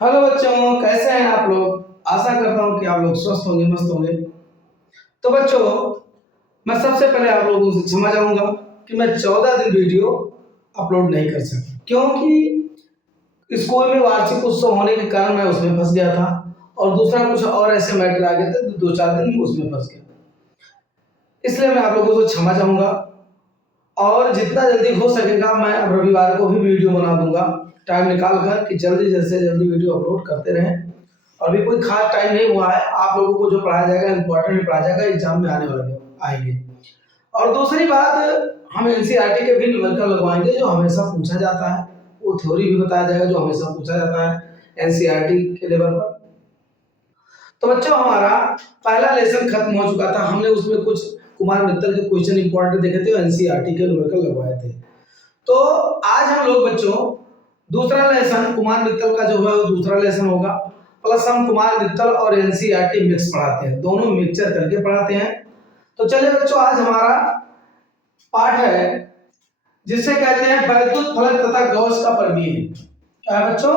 Hello बच्चों, कैसे हैं आप लोग। आशा करता हूँ कि आप लोग स्वस्थ होंगे, मस्त होंगे। तो बच्चों, मैं सबसे पहले आप लोगों से क्षमा चाहूंगा कि मैं 14 दिन वीडियो अपलोड नहीं कर सका, क्योंकि स्कूल में वार्षिक उत्सव होने के कारण मैं उसमें फंस गया था। और दूसरा कुछ और ऐसे मैटर आ गए थे, तो 2-4 दिन में उसमें फंस गया। इसलिए मैं आप लोगों से क्षमा चाहूंगा, और जितना जल्दी हो सकेगा मैं अब रविवार को भी वीडियो बना दूंगा, टाइम निकाल कर, कि जल्दी से जल्दी वीडियो अपलोड करते रहें। और भी कोई खास टाइम नहीं हुआ है, आप लोगों को जो पढ़ाया जाएगा इंपॉर्टेंट पढ़ाया जाएगा, एग्जाम में आने वाले आएंगे। और दूसरी बात, हम एनसीईआरटी के भी न्यूमेरिकल लगवाएंगे जो हमेशा पूछा जाता है। वो थ्योरी भी बताया जाएगा जो हमेशा पूछा जाता है एनसीईआरटी के लेवल पर। तो बच्चों, हमारा पहला लेसन खत्म हो चुका था। हमने उसमें कुछ कुमार मित्तल के क्वेश्चन इंपॉर्टेंट देखे थे और एनसीईआरटी के न्यूमेरिकल लगवाए थे। तो आज हम लोग बच्चों दूसरा लेसन कुमार मित्तल का जो है वो दूसरा लेसन होगा, प्लस हम कुमार मित्तल और एनसीईआरटी मिक्स पढ़ाते हैं, दोनों मिक्सचर करके पढ़ाते हैं। तो चलिए बच्चों, आज हमारा पाठ है जिसे कहते हैं वैद्युत फलक तथा गॉस का प्रमेय। क्या है बच्चों?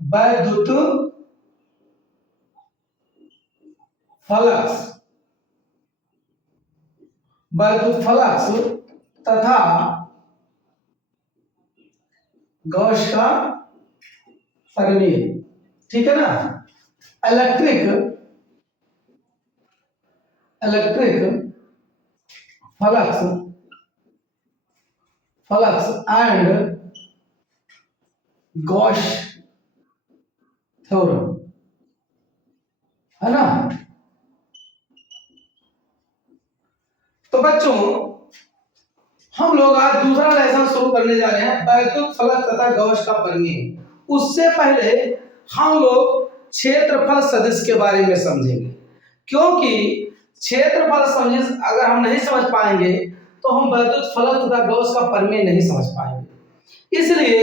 वैद्युत फलक, वैद्युत फलक तथा गॉस का प्रमेय। ठीक है ना। Electric flux and Gauss theorem, है ना। तो बच्चों, हम लोग आज दूसरा लेसन शुरू करने जा रहे हैं, वैद्युत फलक तथा गॉस का प्रमेय। उससे पहले हम लोग क्षेत्रफल सदिश के बारे में समझेंगे, क्योंकि क्षेत्रफल सदिश अगर हम नहीं समझ पाएंगे तो हम वैद्युत फलक तथा गॉस का प्रमेय नहीं समझ पाएंगे। इसलिए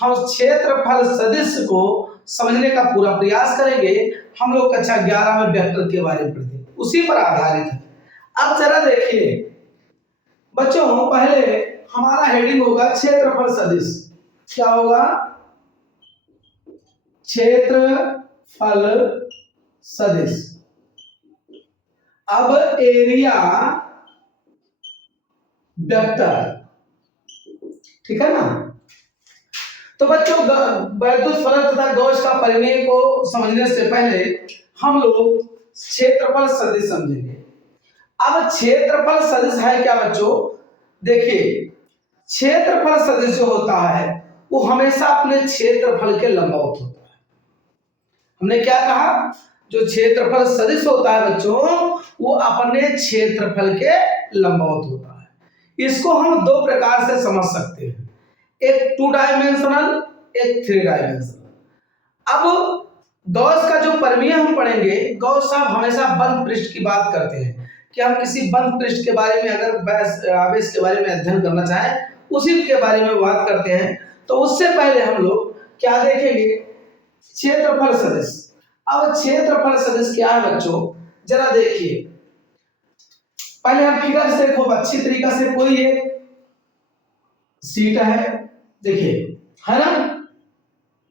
हम क्षेत्रफल सदिश को समझने का पूरा प्रयास करेंगे। हम लोग कक्षा 11 में वेक्टर के बारे में पढ़ते, उसी पर आधारित है। अब जरा देखिए बच्चों, पहले हमारा हेडिंग होगा क्षेत्रफल सदिश। क्या होगा? क्षेत्रफल सदिश। अब एरिया वेक्टर, ठीक है ना। तो बच्चों, वैद्युत फलक तथा गॉस का प्रमेय को समझने से पहले हम लोग क्षेत्रफल सदिश समझेंगे। अब क्षेत्रफल सदिश है क्या बच्चों? देखिए, क्षेत्रफल सदिश जो होता है वो हमेशा अपने क्षेत्रफल के लंबवत होता है। हमने क्या कहा? जो क्षेत्रफल सदिश होता है बच्चों, वो अपने क्षेत्रफल के लंबवत होता है। इसको हम दो प्रकार से समझ सकते हैं, एक 2 डायमेंशनल, एक 3 डायमेंशनल। अब गॉस का जो प्रमेय हम पढ़ेंगे, गॉस साहब हमेशा बंद पृष्ठ की बात करते हैं कि हम किसी बंद पृष्ठ के बारे में अगर आवेश के बारे में अध्ययन करना चाहें, उसी के बारे में बात करते हैं। तो उससे पहले हम लोग क्या देखेंगे? क्षेत्रफल सदिश। अब क्षेत्रफल सदिश क्या है बच्चों, जरा देखिए। पहले हम फिगर से देखो अच्छी तरीका से। कोई एक सीट है, देखिए, है ना।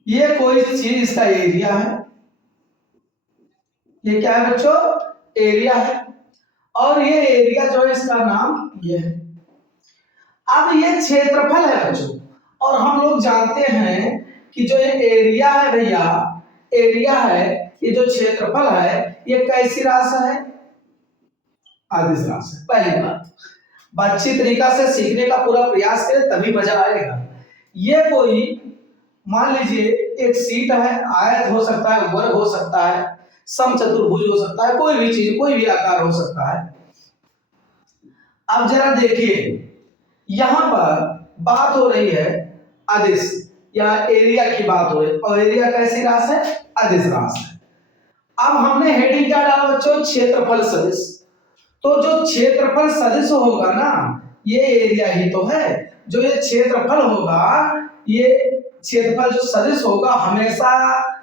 ये कोई चीज, इसका एरिया है। ये क्या है बच्चों? एरिया है। और ये एरिया जो है इसका नाम ये है। अब ये क्षेत्रफल है बच्चों, और हम लोग जानते हैं कि जो ये एरिया है भैया, एरिया है, ये जो क्षेत्रफल है ये कैसी राशि है? अदिश राशि। पहली बात, अच्छी तरीका से सीखने का पूरा प्रयास करें तभी मजा आएगा। ये कोई, मान लीजिए एक सीट है, आयत हो सकता है, वर्ग हो सकता है, समचतुर्भुज हो सकता है, कोई भी चीज, कोई भी आकार हो सकता है। अब जरा देखिए, यहां पर बात हो रही है अदिश या एरिया की बात हो रही है, और एरिया कैसी राशि है? अदिश राशि है। अब हमने हेडिंग क्या डाला बच्चों? क्षेत्रफल सदिश। तो जो क्षेत्रफल सदिश होगा ना, ये एरिया ही तो है। जो ये क्षेत्रफल होगा, ये क्षेत्रफल जो सदिश होगा हमेशा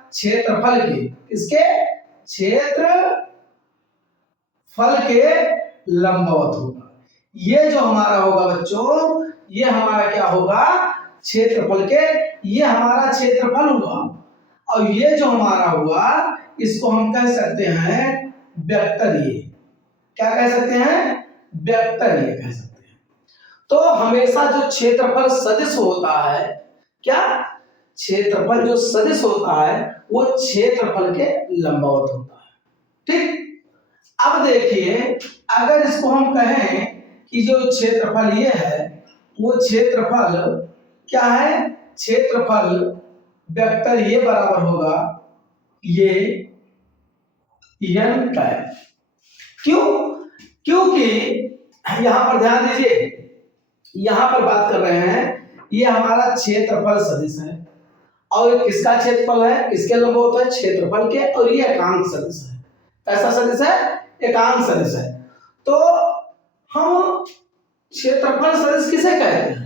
क्षेत्रफल के, किसके? क्षेत्रफल के लंबवत होगा। ये जो हमारा होगा बच्चों, ये हमारा क्या होगा? क्षेत्रफल के, ये हमारा क्षेत्रफल हुआ। और ये जो हमारा हुआ इसको हम कह सकते हैं वेक्टर ए। क्या कह सकते हैं? वेक्टर ए कह सकते हैं। तो हमेशा जो क्षेत्रफल सदिश होता है, क्या क्षेत्रफल जो सदिश होता है वो क्षेत्रफल के लंबवत होता है। ठीक, अब देखिए अगर इसको हम कहें कि जो क्षेत्रफल ये है वो क्षेत्रफल क्या है? क्षेत्रफल वेक्टर ये बराबर होगा ये n कैप। क्यों? क्योंकि यहां पर ध्यान दीजिए, यहां पर बात कर रहे हैं ये हमारा क्षेत्रफल सदिश है और ये किसका क्षेत्रफल है? किसके लंबवत है? क्षेत्रफल के। और ये एकांक सदिश है। कैसा सदिश है? एकांक सदिश है। तो हम क्षेत्रफल सदिश किसे कहते हैं?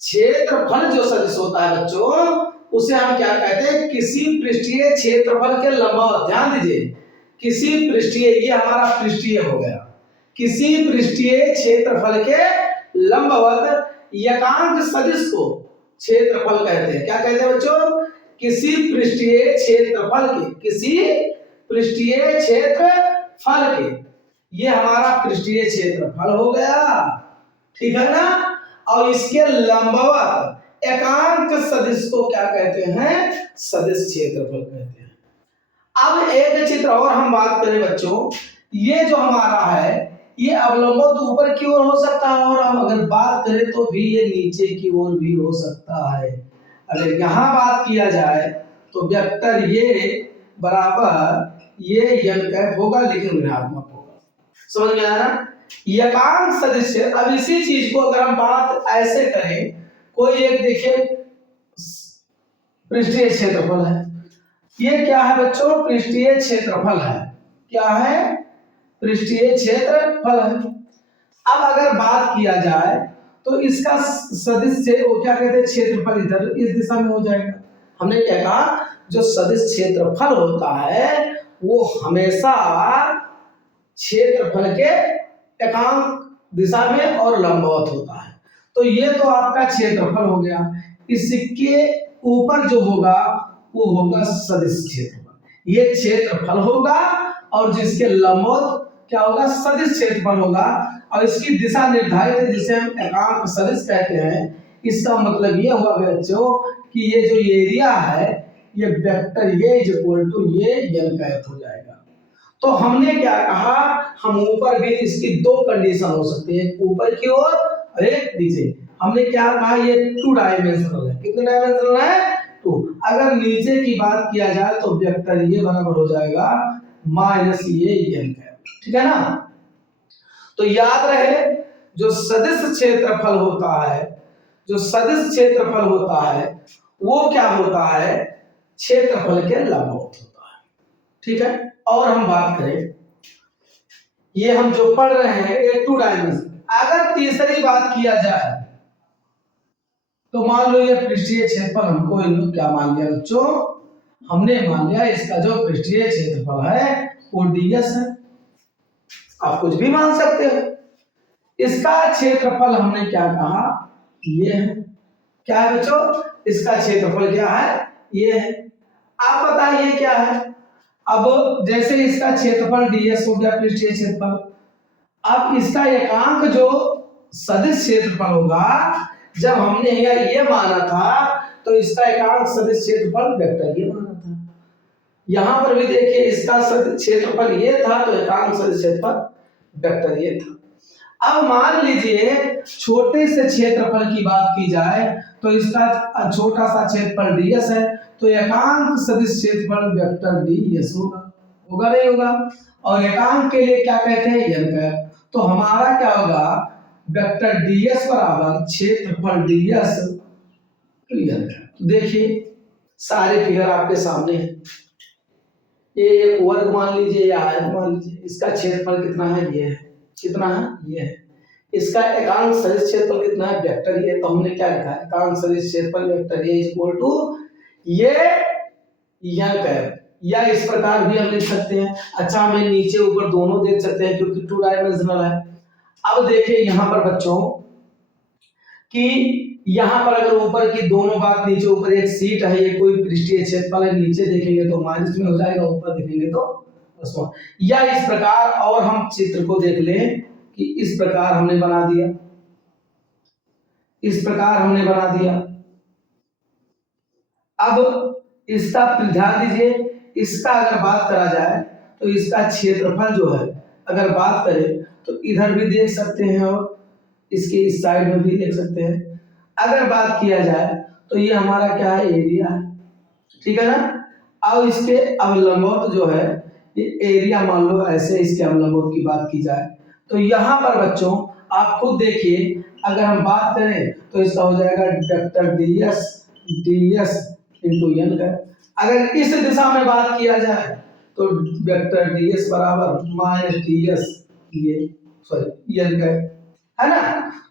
क्षेत्रफल जो सदिश होता है बच्चों उसे हम क्या कहते हैं? किसी पृष्ठीय क्षेत्रफल के लंबवत। ध्यान दीजिए, किसी पृष्ठीय, ये हमारा पृष्ठीय हो गया, किसी पृष्ठीय क्षेत्रफल के लंबवत एकांक सदिश को क्षेत्रफल कहते हैं। क्या कहते हैं बच्चों? किसी पृष्ठीय क्षेत्रफल के, किसी पृष्ठीय क्षेत्रफल के, ये हमारा पृष्ठीय क्षेत्रफल हो गया, ठीक है ना? और इसके लंबवत एकांक सदिश को क्या कहते हैं? सदिश क्षेत्रफल कहते हैं। अब एक चित्र और हम बात करें बच्चों, ये जो हमारा है ये अवलंबन ऊपर की ओर हो सकता है और हम अगर बात करें तो भी ये नीचे की ओर भी हो सकता है। अगर यहाँ बात किया जाए तो वेक्टर ये बराबर ये n कैप होगा लेकिन ऋणात्मक होगा। समझ में आया ना? एकांक सदिश। अब इसी चीज को अगर हम बात ऐसे करें, कोई एक देखिए पृष्ठीय क्षेत्रफल है, ये क्या है बच्चों? पृष्ठीय क्षेत्रफल है। क्या है? पृष्ठीय क्षेत्रफल है। अब अगर बात किया जाए तो इसका सदिश से वो क्या कहते हैं? क्षेत्रफल इधर इस दिशा में हो जाएगा। हमने क्या कहा? जो सदिश क्षेत्रफल होता है वो हमेशा क्षेत्रफल के एकांक दिशा में और लंबवत होता है। तो ये तो आपका क्षेत्रफल हो गया। इसके ऊपर जो होगा वो होगा सदिश क्षेत्रफल। ये क्षेत्रफल होगा और जिसके लंबवत क्या होगा? सदिश क्षेत्रफल होगा। और इसकी दिशा निर्धारित है जिसे हम एकांक सदिश कहते हैं। इसका मतलब ये हुआ बच्चों कि ये जो एरिया है ये वेक्टर ये इज इक्वल टू ये n कैप हो जाएगा। तो हमने क्या कहा? हम ऊपर भी इसकी दो कंडीशन हो सकती है, ऊपर की ओर और एक नीचे। हमने क्या कहा? ये 2 डायमेंशनल है। कितने डायमेंशनल है? 2। अगर नीचे की बात किया जाए तो वेक्टर ये बराबर हो जाएगा माइनस ये n कैप। ठीक है ना? तो याद रहे जो सदिश क्षेत्रफल होता है, जो सदिश क्षेत्रफल होता है वो क्या होता है? क्षेत्रफल के लंबवत होता है। ठीक है? और हम बात करें, ये हम जो पढ़ रहे हैं ये 2 डायमेंशन। अगर तीसरी बात किया जाए तो मान लो ये पृष्ठीय क्षेत्रफल हमको इन लोग क्या मान लिया बच्चों? हमने मान लिया इसका जो पृष्ठीय क्षेत्रफल है वो ds है। आप कुछ भी मान सकते हो। इसका क्षेत्रफल हमने क्या कहा? ये है। क्या है बच्चों? इसका क्षेत्रफल क्या है? ये है। आप बताइए क्या है? अब जैसे इसका क्षेत्रफल ds हो गया पृष्ठीय क्षेत्रफल, अब इसका एकांक जो सदिश क्षेत्रफल होगा, जब हमने ये माना था तो इसका एकांक सदिश क्षेत्रफल वेक्टर ये माना था। यहां पर भी देखिए इसका क्षेत्रफल ये था तो एकांक सदिश क्षेत्रफल वेक्टर ये था। अब मान लीजिए छोटे से क्षेत्रफल की बात की जाए तो इसका छोटा सा क्षेत्रफल ds है तो एकांक सदिश क्षेत्रफल वेक्टर ds होगा। होगा नहीं होगा? और एकांक के लिए क्या कहते हैं? n cap. तो हमारा क्या होगा? वेक्टर ds बराबर क्षेत्रफल ds n कैप। तो देखिए सारे फिगर आपके सामने हैं। ये एक वर्ग मान लीजिए या आयत मान लीजिए, इसका क्षेत्रफल कितना है? ये है। कितना है? ये है। इसका एकांक सदिश क्षेत्रफल कितना है? वेक्टर ये। तो हमने क्या लिखा है? एकांक सदिश क्षेत्रफल वेक्टर ये इक्वल टू ये n कैप। या इस प्रकार भी हम लिख सकते हैं। अच्छा, हमें नीचे ऊपर दोनों देख सकते हैं क्योंकि 2 डायमेंशनल है। अब देखिए यहां पर बच्चों कि यहाँ पर अगर ऊपर की दोनों बात नीचे ऊपर एक सीट है, ये कोई पृष्ठीय क्षेत्रफल है, नीचे देखेंगे तो माइनस में हो जाएगा, ऊपर देखेंगे तो प्लस में। या इस प्रकार और हम चित्र को देख लें कि इस प्रकार हमने बना दिया, इस प्रकार हमने बना दिया। अब इसका ध्यान दीजिए, इसका अगर बात करा जाए तो इसका क्षेत्रफल जो है अगर बात करें तो इधर भी देख सकते हैं और इसके इस साइड में भी देख सकते हैं। अगर बात किया जाए तो ये हमारा क्या है, एरिया है, ठीक है ना। अब इसके अवलंबोत जो है ये एरिया, मान लो ऐसे इसके अवलंबोत की बात की जाए तो यहाँ पर बच्चों आप खुद देखिए, अगर हम बात करें तो इसका हो जाएगा वेक्टर ds इंटू एन का। अगर इस दिशा में बात किया जाए तो वेक्टर ds बराबर माइनस ds ये सॉरी एन का, है ना।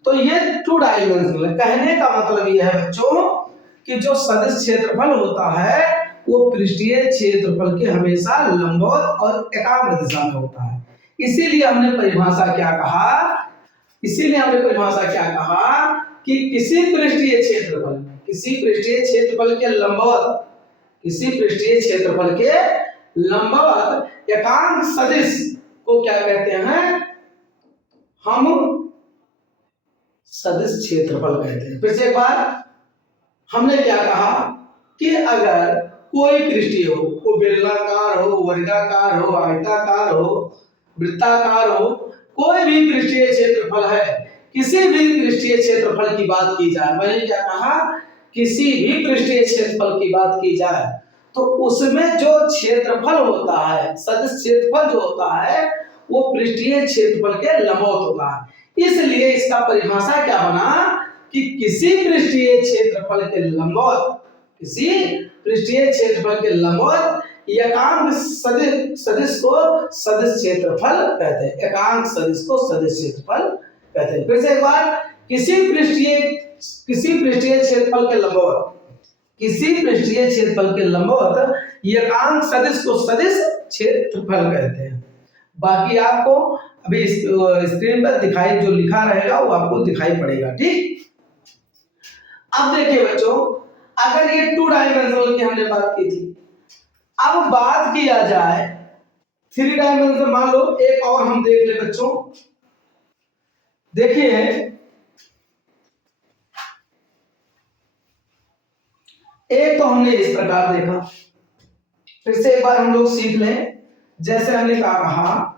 तो ये टू डायमेंशनल है। कहने का मतलब ये है बच्चों कि जो सदिश क्षेत्रफल होता है वो पृष्ठीय क्षेत्रफल के हमेशा लंबवत और एकाग्र दिशा में होता है। इसीलिए हमने परिभाषा क्या कहा, इसीलिए हमने परिभाषा क्या कहा कि किसी पृष्ठीय क्षेत्रफल के लंबवत, किसी पृष्ठीय क्षेत्रफल के लंबवत एकांक सदिश को क्या कहते हैं, हम सदिश क्षेत्रफल कहते हैं। फिर से एक बार हमने क्या कहा कि अगर कोई पृष्ठीय हो, वो बेलनाकार हो, वर्गाकार हो, आयताकार हो, वृत्ताकार हो, कोई भी पृष्ठीय क्षेत्रफल है, किसी भी पृष्ठीय क्षेत्रफल की बात की जाए, मैंने क्या कहा, किसी भी पृष्ठीय क्षेत्रफल की बात की जाए तो उसमें जो क्षेत्रफल होता है, सदिश क्षेत्रफल जो होता है वो पृष्ठीय क्षेत्रफल के लंबवत होता है। इसलिए इसका परिभाषा क्या बना कि किसी पृष्ठीय क्षेत्रफल के लंबवत, किसी पृष्ठीय क्षेत्रफल के लंबवत एकांक सदिश को सदिश क्षेत्रफल कहते हैं, एकांक सदिश को सदिश क्षेत्रफल कहते हैं। फिर से एक बार, किसी पृष्ठीय क्षेत्रफल के लंबवत, किसी पृष्ठीय क्षेत्रफल के लंबवत एकांक सदिश को सदिश क्षेत्रफल कहते हैं। बाकी आपको अभी स्क्रीन पर दिखाई जो लिखा रहेगा वो आपको दिखाई पड़ेगा, ठीक। अब देखिए बच्चों, अगर ये टू डायमेंशनल की हमने बात की थी, अब बात किया जाए थ्री डायमेंशनल, मान लो एक और हम देख ले बच्चों। देखिए एक तो हमने इस प्रकार देखा, फिर से एक बार हम लोग सीख लें। जैसे हमने कहा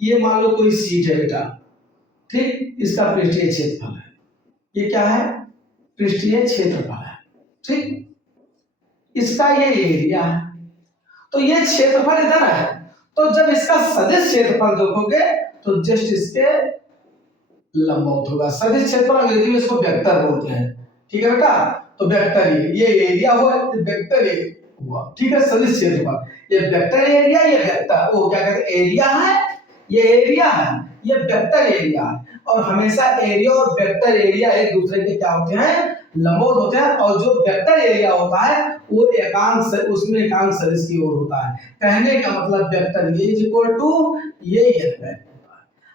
ये मान लो कोई सीट है बेटा, ठीक, इसका पृष्ठीय क्षेत्रफल है, ये क्या है, पृष्ठीय क्षेत्रफल है, ठीक, इसका ये एरिया है, तो ये क्षेत्रफल इधर है। तो जब इसका सदिश क्षेत्रफल देखोगे तो जस्ट इसके लंबवत होगा। सदिश क्षेत्रफल अंग्रेजी में इसको वेक्टर बोलते हैं, ठीक है बेटा। तो वेक्टर ये एरिया हुआ, वेक्टर हुआ, ठीक है। सदिश क्षेत्रफल ये वेक्टर एरिया, ये वेक्टर वो क्या कहते हैं, एरिया है, ये एरिया है, ये वेक्टर एरिया है। और हमेशा एरिया और वेक्टर एरिया एक दूसरे के क्या होते हैं, लंबवत होते हैं। और जो वेक्टर एरिया होता है वो एकांक उसमें एकांक सदिश की ओर होता है। कहने का मतलब वेक्टर ये इज इक्वल टू ये होता है।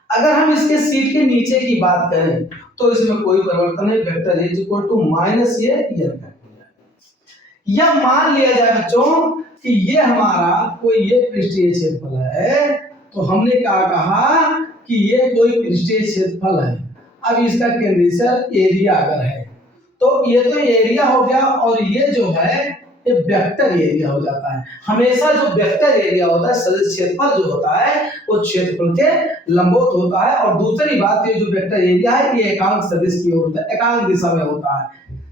अगर हम इसके सीट के नीचे की बात करें तो इसमें कोई परिवर्तन नहीं, vector is equal to minus ये या मान लिया जाए बच्चों कि ये हमारा कोई ये पृष्ठीय क्षेत्रफल है, तो हमने क्या कहा कि ये कोई पृष्ठीय क्षेत्रफल है। अब इसका केंद्रीय एरिया अगर है तो ये तो एरिया हो गया, और ये जो है ये वेक्टर एरिया हो जाता है। हमेशा जो वेक्टर एरिया होता है, सदिश क्षेत्रफल जो होता है वो क्षेत्रफल के लंबवत होता है। और दूसरी बात, ये जो वेक्टर एरिया है ये एकांक सदिश की ओर होता है, एकांक दिशा में होता है।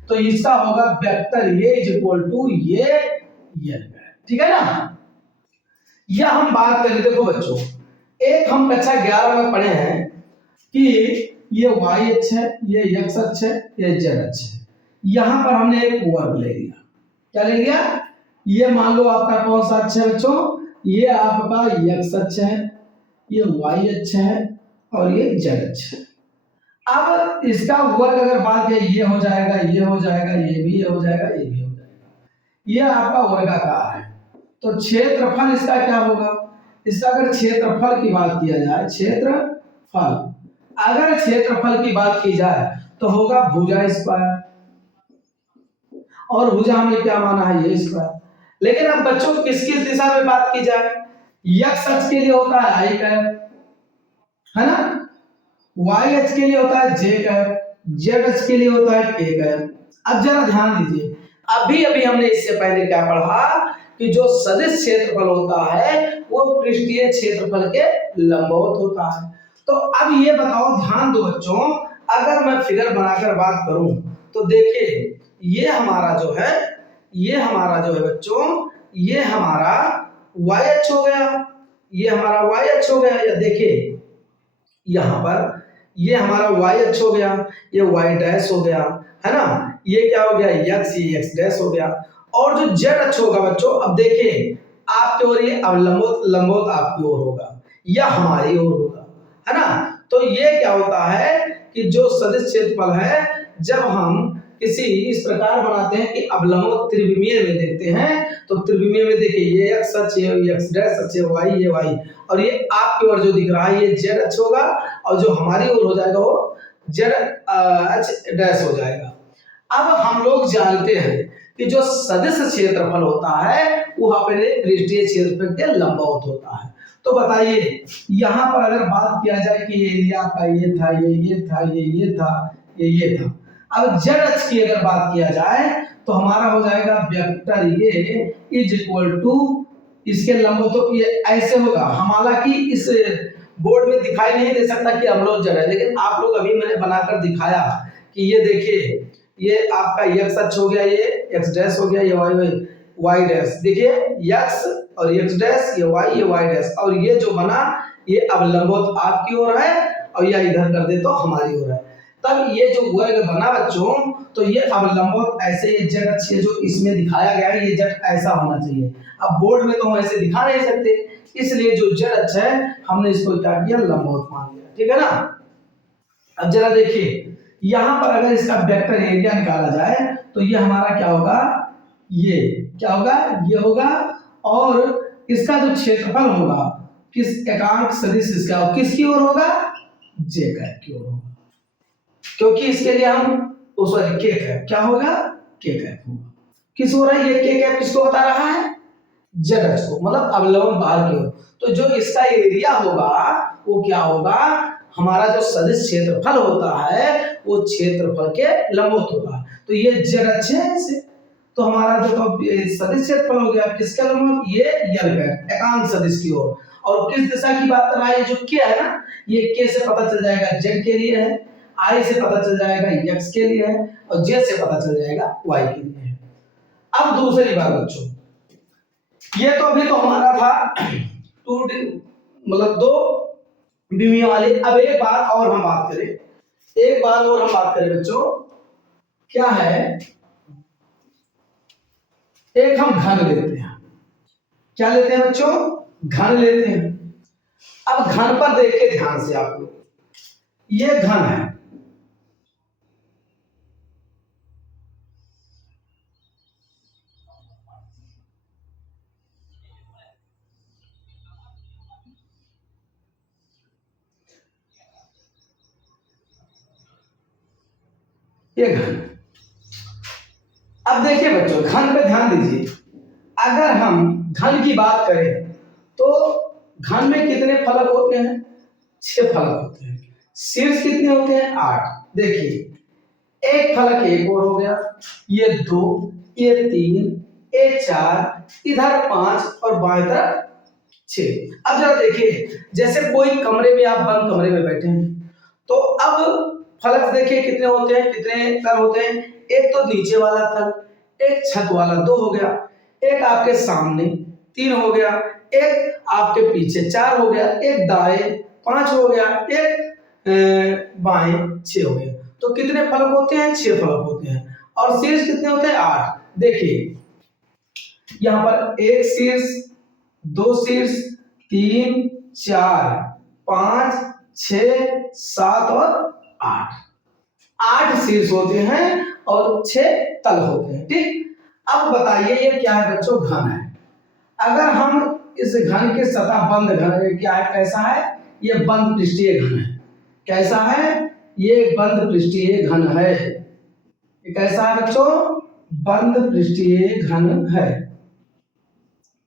तो इसका होगा वेक्टर ये इज इक्वल टू ये, ठीक है ना। यह हम बात करें, देखो बच्चों, एक हम कक्षा 11 में पढ़े हैं कि ये y अक्ष है, ये x अक्ष है, ये z अक्ष है। यहां पर हमने एक वर्ग ले लिया, क्या ले लिया, ये मान लो आपका कौन सा अक्ष है बच्चों, ये आपका x अक्ष है, ये y अक्ष है और ये z अक्ष है। अब इसका वर्ग अगर बात करें, ये हो जाएगा, ये हो जाएगा, ये भी हो जाएगा, ये भी हो जाएगा, ये आपका वर्गाकार है। तो क्षेत्रफल इसका क्या होगा, इसका अगर क्षेत्रफल की बात किया जाए, क्षेत्रफल, अगर क्षेत्रफल की बात की जाए तो होगा भुजा स्क्वायर, और भुजा हमने क्या माना है ये स्क्वायर। लेकिन अब बच्चों किस किस दिशा में बात की जाए, x अक्ष के लिए होता है i कैप, है ना, y अक्ष के लिए होता है j कैप, z अक्ष के लिए होता है k कैप। अब जरा ध्यान दीजिए, अभी अभी हमने इससे पहले क्या पढ़ा कि जो सदिश क्षेत्रफल होता है वो पृष्ठीय क्षेत्रफल के लंबवत होता है। तो अब ये बताओ, ध्यान दो बच्चों, अगर मैं फिगर बनाकर बात करूं तो देखिए ये हमारा जो है, ये हमारा जो है बच्चों, ये हमारा y अक्ष हो गया, ये हमारा y अक्ष हो गया, या देखिए यहाँ पर ये हमारा y अक्ष हो गया, ये y डैश हो गया, है ना, ये क्या हो गया x, ये x डैश हो गया। और जो z अक्ष होगा बच्चों, अब देखिए आपकी ओर ये अब लंबवत लंबवत आपकी ओर होगा या हमारी ओर होगा, है ना। तो ये क्या होता है कि जो सदिश क्षेत्रफल है, जब हम किसी इस प्रकार बनाते हैं कि अब लंबवत त्रिविमीय में देखते हैं, तो त्रिविमीय में देखिए ये x अक्ष है, ये x डैश अक्ष है, y ये y, और ये आपकी ओर जो दिख रहा है ये z अक्ष होगा, और जो हमारी ओर हो जाएगा वो z अक्ष डैश हो जाएगा। अब हम लोग जानते हैं कि जो सदिश क्षेत्रफल होता है वो अपने पृष्ठीय क्षेत्रफल के लंबवत होता है। तो बताइए यहाँ पर अगर बात किया जाए कि एरिया का ये था, ये था, ये था, ये था। अब z अक्ष की अगर बात किया जाए तो हमारा हो जाएगा वेक्टर ये इज इक्वल टू इसके लंबवत, तो ये ऐसे होगा। हम हालांकि इस बोर्ड में दिखाई नहीं दे सकता कि अवलोक जड़ है, लेकिन आप लोग अभी मैंने बनाकर दिखाया कि ये देखिए ये आपका x अक्ष हो गया, ये x डैश हो गया, ये y डैश, देखिए x और x डैश, ये y डैश, और ये जो बना ये अब लंबवत आपकी ओर है और या इधर कर दे तो हमारी ओर है। तब ये जो वर्ग बना बच्चों, तो ये अब लंबवत ऐसे, ये z अक्ष जो इसमें दिखाया गया है ये z ऐसा होना चाहिए। अब बोर्ड में तो हम ऐसे दिखा नहीं सकते, इसलिए जो z अक्ष है हमने इसको क्या किया, लंबवत मान लिया, ठीक है ना। अब जरा देखिए यहाँ पर अगर इसका वेक्टर एरिया निकाला जाए तो ये हमारा क्या होगा, ये क्या होगा, ये होगा, और इसका जो क्षेत्रफल होगा किस एकांक सदिश इसका किसकी ओर होगा, j कैप की ओर होगा, क्योंकि इसके लिए हम उस पर k कैप क्या होगा, k कैप होगा। किस ओर है ये k कैप, किसको बता रहा है, z अक्ष को, मतलब अवलंबन बाहर की ओर। तो जो इसका एरिया होगा वो क्या होगा, हमारा जो सदिश क्षेत्रफल होता है वो क्षेत्रफल के लंबवत होता है। तो ये z अक्ष है ऐसे, तो हमारा जो सदिश क्षेत्रफल हो गया किसका लंबवत, ये यल कैप एकांक सदिश की ओर। और किस दिशा की बात कर रहा है, जो k है ना, ये k से पता चल जाएगा z के लिए है, i से पता चल जाएगा x के लिए है, और j से पता चल जाएगा y के लिए है। अब दूसरी बात बच्चों, ये तो अभी तो हमारा था मतलब दो विमीय वाले। अब एक बात और हम बात करें, एक बात और हम बात करें बच्चों, क्या है, एक हम घन लेते हैं, क्या लेते हैं बच्चों, घन लेते हैं। अब घन पर देखिए ध्यान से आप लोग, ये घन है, ये घन। अब देखिए बच्चों घन पे ध्यान दीजिए, अगर हम घन की बात करें तो घन में कितने फलक होते हैं, 6 फलक होते हैं। शीर्ष कितने होते हैं, 8। देखिए एक फलक एक और हो गया, ये 2, ये 3, ये 4, इधर 5 और बाएं तरफ 6। अब जरा देखिए जैसे कोई कमरे में, आप बंद कमरे में बैठे हैं, तो अब फलक देखिए कितने होते हैं, कितने तल होते हैं, एक तो नीचे वाला तल, एक छत वाला 2 हो गया, एक आपके सामने 3 हो गया, एक आपके पीछे 4 हो गया, एक दाएं 5 हो गया, एक बाएं 6 हो गया। तो कितने फलक होते हैं, 6 फलक होते हैं। और शीर्ष कितने होते हैं, 8। देखिए यहाँ पर एक शीर्ष, 2 शीर्ष, 3, 4, 5, 6, 7 और 8 शीर्ष होते हैं और 6 तल होते हैं, ठीक। अब बताइए ये क्या है बच्चों, घन है। अगर हम इस घन के सतह बंद घन क्या है, कैसा है, ये बंद पृष्ठीय घन है, कैसा है, ये बंद पृष्ठीय घन है। ये कैसा है बच्चों, बंद पृष्ठीय घन है।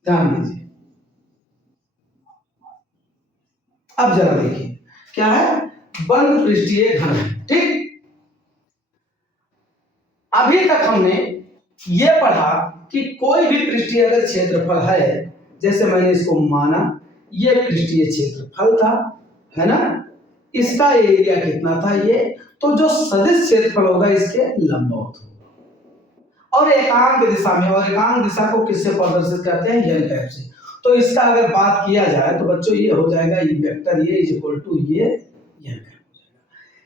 ध्यान दीजिए, अब जरा देखिए क्या है, बंद पृष्ठीय घन है। ठीक, अभी तक हमने ये पढ़ा कि कोई भी पृष्ठीय अगर क्षेत्रफल है, जैसे मैंने इसको माना ये पृष्ठीय क्षेत्रफल था, है ना, इसका एरिया कितना था ये, तो जो सदिश क्षेत्रफल होगा इसके लंबवत होगा और एकांक दिशा में, और एकांक दिशा को किससे प्रदर्शित करते हैं, एल टाइप से। तो इसका अगर बात किया जाए तो बच्चों ये हो जाएगा ये वेक्टर ये इज इक्वल टू ये एल टाइप हो जाएगा।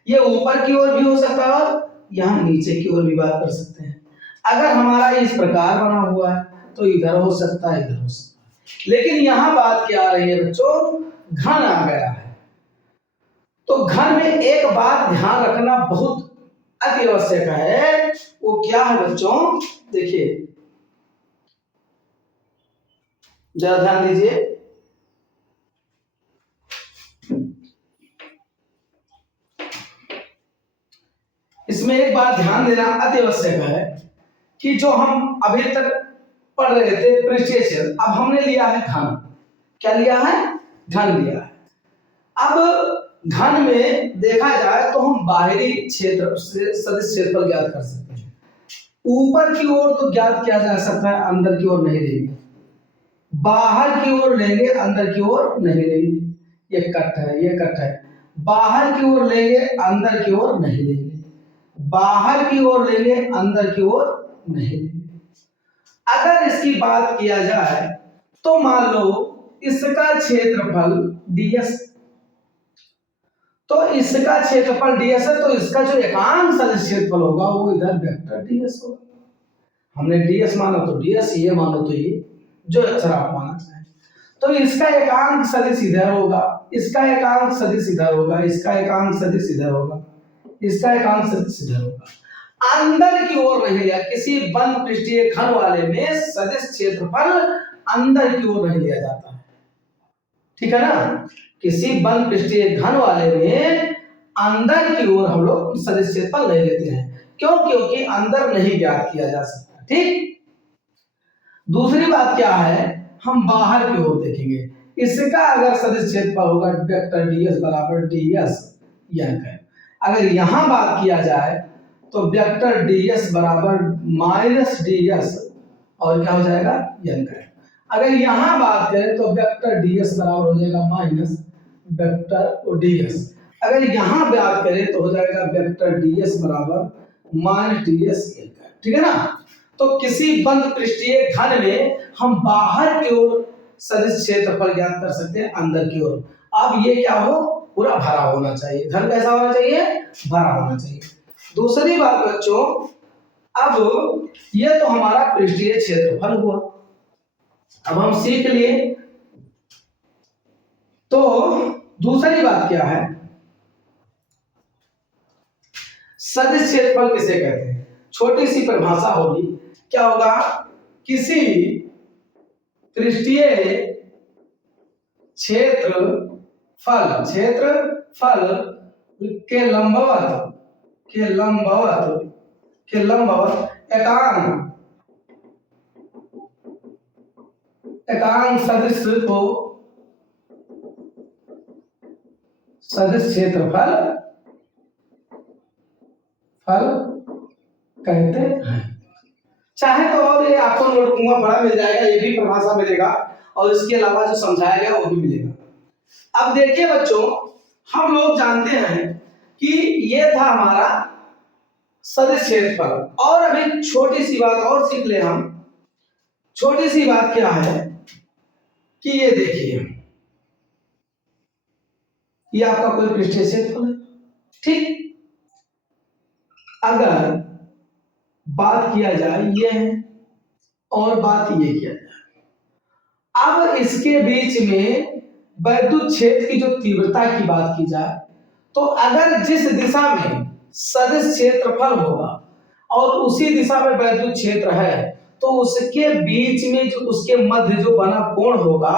ये ऊपर की ओर भी हो सकता है और यहाँ नीचे की ओर भी बात कर सकते हैं। अगर हमारा इस प्रकार बना हुआ है तो इधर हो सकता है, इधर हो सकता है, लेकिन यहाँ बात क्या आ रही है बच्चों, घन आ गया है। तो घन में एक बात ध्यान रखना बहुत अति आवश्यक है, वो क्या है बच्चों, देखिए जरा ध्यान दीजिए। इसमें एक बात ध्यान देना अति आवश्यक है कि जो हम अभी तक पढ़ रहे थे पृष्ठीय क्षेत्र, अब हमने लिया है घन। क्या लिया है, घन लिया है। अब घन में देखा जाए तो हम बाहरी क्षेत्र से सदिश क्षेत्रफल ज्ञात कर सकते हैं। ऊपर की ओर तो ज्ञात किया जा सकता है, अंदर की ओर नहीं लेंगे, बाहर की ओर लेंगे, अंदर की ओर नहीं लेंगे। ये कट है, ये कट है, बाहर की ओर लेंगे, अंदर की ओर नहीं लेंगे, बाहर की ओर लेंगे, अंदर की ओर नहीं लेंगे। अगर इसकी बात किया जाए तो मान लो इसका क्षेत्रफल ds, तो इसका क्षेत्रफल ds है, तो इसका जो एकांक सदिश क्षेत्रफल होगा वो इधर वेक्टर ds होगा। हमने ds माना तो ds, ये मानो तो ये, जो अक्षर आप मानना चाहें। तो इसका एकांक सदिश इधर होगा, इसका एकांक सदिश इधर होगा, इसका एकांक सदिश इधर होगा, इसका एकांक सदिश इधर होगा। अंदर की ओर नहीं लिया, किसी बंद पृष्ठीय घन वाले में सदिश क्षेत्रफल अंदर की ओर नहीं लिया जाता है, ठीक है ना। किसी बंद पृष्ठीय घन वाले में अंदर की ओर हम लोग सदिश क्षेत्रफल नहीं लेते हैं, क्यों, क्योंकि अंदर नहीं ज्ञात किया जा सकता। ठीक, दूसरी बात क्या है, हम बाहर की ओर देखेंगे। इसका अगर सदिश क्षेत्रफल होगा वेक्टर ds बराबर ds यन है। अगर यहां बात किया जाए तो वेक्टर ds बराबर माइनस ds और क्या हो जाएगा, यन है। अगर यहां बात करें तो वेक्टर ds बराबर हो जाएगा माइनस वेक्टर ds। अगर यहां बात करें तो हो जाएगा वेक्टर ds बराबर माइनस ds, ठीक है ना। तो किसी बंद पृष्ठीय घन में हम बाहर की ओर सदिश क्षेत्रफल ज्ञात कर सकते हैं, अंदर की ओर। अब ये क्या हो, पूरा भरा होना चाहिए। घन कैसा होना चाहिए, भरा होना चाहिए। दूसरी बात बच्चों, अब ये तो हमारा पृष्ठीय क्षेत्रफल हुआ। अब हम सीख लिए, तो दूसरी बात क्या है, सदिश क्षेत्रफल किसे कहते हैं। छोटी सी परिभाषा होगी, क्या होगा, किसी पृष्ठीय क्षेत्रफल के लंबवत एकांक सदिश को सदिश क्षेत्रफल कहते हैं। चाहे तो और ये आपको नोटबुक में बड़ा मिल जाएगा, ये भी परिभाषा मिलेगा और इसके अलावा जो समझाया गया वो भी मिलेगा। अब देखिए बच्चों, हम लोग जानते हैं कि ये था हमारा सदिश क्षेत्रफल, और अभी छोटी सी बात और सीख ले हम। छोटी सी बात क्या है कि ये देखिए, ये आपका कोई पृष्ठीय क्षेत्रफल है, ठीक। अगर बात किया जाए ये है और बात ये किया जाए, अब इसके बीच में वैद्युत क्षेत्र की जो तीव्रता की बात की जाए, तो अगर जिस दिशा में सदिश क्षेत्रफल होगा और उसी दिशा में वैद्युत क्षेत्र है, तो उसके बीच में जो उसके मध्य जो बना कोण होगा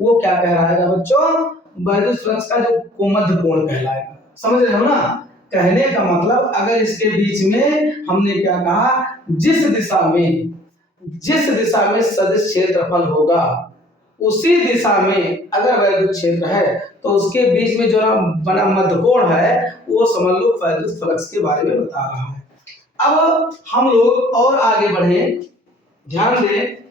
वो क्या कहलाएगा बच्चों, वैद्युत फ्लक्स का जो मध्य कोण कहलाएगा। समझ रहे हो ना, कहने का मतलब अगर इसके बीच में हमने क्या कहा जिस दिशा में सदिश क्षेत्रफल होगा उसी दिशा में अगर वैद्युत क्षेत्र है तो उसके बीच में जो ना बना मध्यकोण है वो समझ लो वैद्युत फ्लक्स के बारे में बता रहा है। अब हम लोग और आगे बढ़े, ध्यान दें।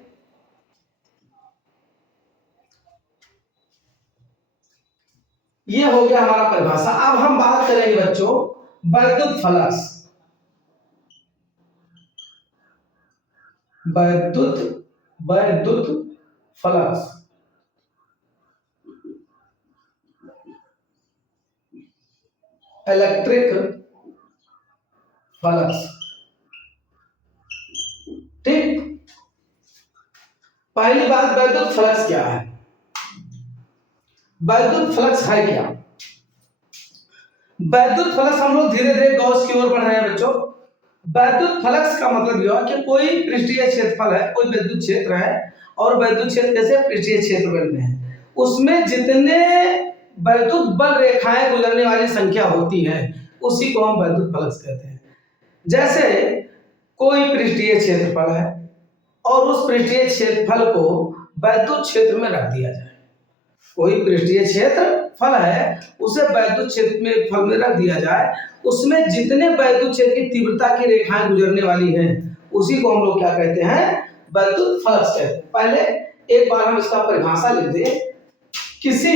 ये हो गया हमारा परिभाषा। अब हम बात करेंगे बच्चों वैद्युत फ्लक्स। वैद्युत फ्लक्स इलेक्ट्रिक फ्लक्स। ठीक, पहली बात वैद्युत फ्लक्स क्या है? वैद्युत फ्लक्स है क्या? वैद्युत फ्लक्स हम लोग धीरे धीरे गॉस की ओर बढ़ रहे हैं बच्चों। वैद्युत फ्लक्स का मतलब यह कि कोई पृष्ठीय क्षेत्रफल है, कोई वैद्युत क्षेत्र है और वैद्युत क्षेत्र कैसे पृष्ठीय क्षेत्रफल में है, उसमें जितने वैद्युत बल रेखाएं गुजरने वाली संख्या होती है उसी को हम वैद्युत फ्लक्स कहते हैं। जैसे कोई पृष्ठीय क्षेत्रफल है और उस पृष्ठीय क्षेत्रफल को वैद्युत क्षेत्र में रख दिया जाए, कोई पृष्ठीय क्षेत्रफल है उसे वैद्युत क्षेत्र में फल में रख दिया जाए, उसमें जितने वैद्युत क्षेत्र की तीव्रता की रेखाएं गुजरने वाली हैं उसी को हम लोग क्या कहते हैं? वैद्युत फ्लक्स कहते हैं। पहले एक बार हम इसका परिभाषा लिख दें। किसी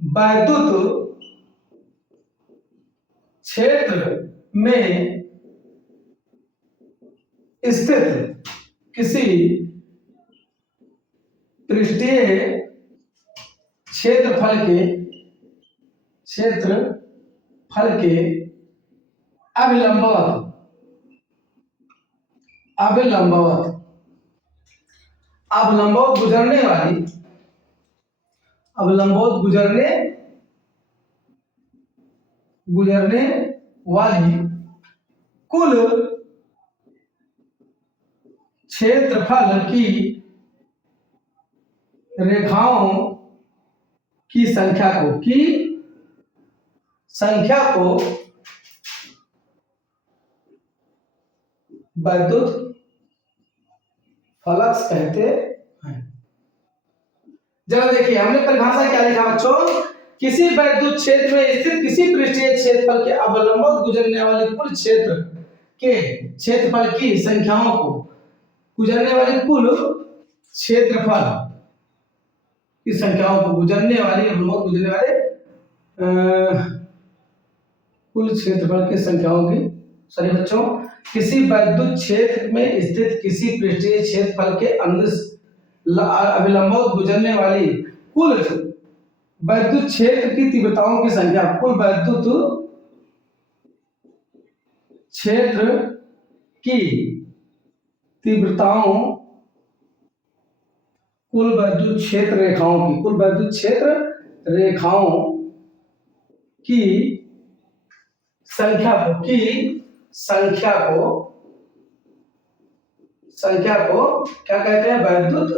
वैद्युत क्षेत्र में स्थित किसी पृष्ठीय क्षेत्रफल के अवलंबवत गुजरने वाली कुल क्षेत्रफल की रेखाओं की संख्या को वैद्युत फ्लक्स कहते हैं। जरा देखिए हमने परिभाषा क्या लिखा बच्चों? किसी वैद्युत क्षेत्र में स्थित किसी पृष्ठीय क्षेत्रफल के अवलंबवत गुजरने वाले कुल क्षेत्र के क्षेत्रफल की संख्याओं को गुजरने वाली कुल क्षेत्रफल की संख्याओं को गुजरने वाले कुल क्षेत्रफल की संख्याओं की सॉरी बच्चों, किसी वैद्युत क्षेत्र में स्थित किसी पृष्ठीय क्षेत्रफल के अंदर अविलंबवत गुजरने वाली कुल वैद्युत क्षेत्र की तीव्रताओं की संख्या, कुल वैद्युत क्षेत्र की तीव्रताओं, कुल वैद्युत क्षेत्र रेखाओं की संख्या को क्या कहते हैं? वैद्युत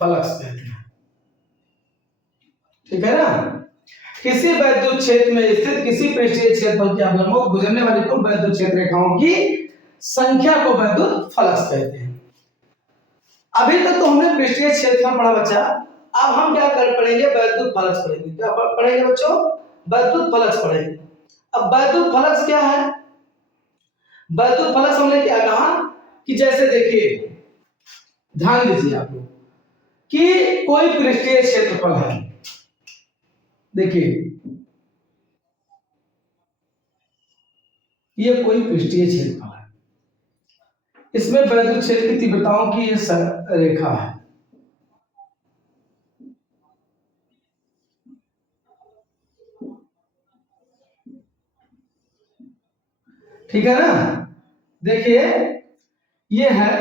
फ्लक्स कहते हैं। ठीक है ना? किसी वैद्युत क्षेत्र में स्थित किसी पृष्ठीय क्षेत्रफल के अवलंबवत गुजरने वाली कुल वैद्युत क्षेत्र रेखाओं की संख्या को वैद्युत फ्लक्स कहते हैं। अभी तक तो हमने पृष्ठीय क्षेत्रफल पढ़ा बच्चा, अब हम क्या कर पढ़ेंगे? वैद्युत फ्लक्स पढ़ेंगे। क्या पढ़ेंगे बच्चों? वैद्युत फ्लक्स पढ़ेंगे। अब वैद्युत फ्लक्स क्या है? वैद्युत फ्लक्स हमने क्या कहा कि जैसे देखिए, ध्यान दीजिए आप लोग कि कोई पृष्ठीय क्षेत्रफल है, देखिए ये कोई पृष्ठीय क्षेत्रफल है, इसमें वैद्युत क्षेत्र की तीव्रताओं की ये रेखा है। ठीक है ना? देखिए ये है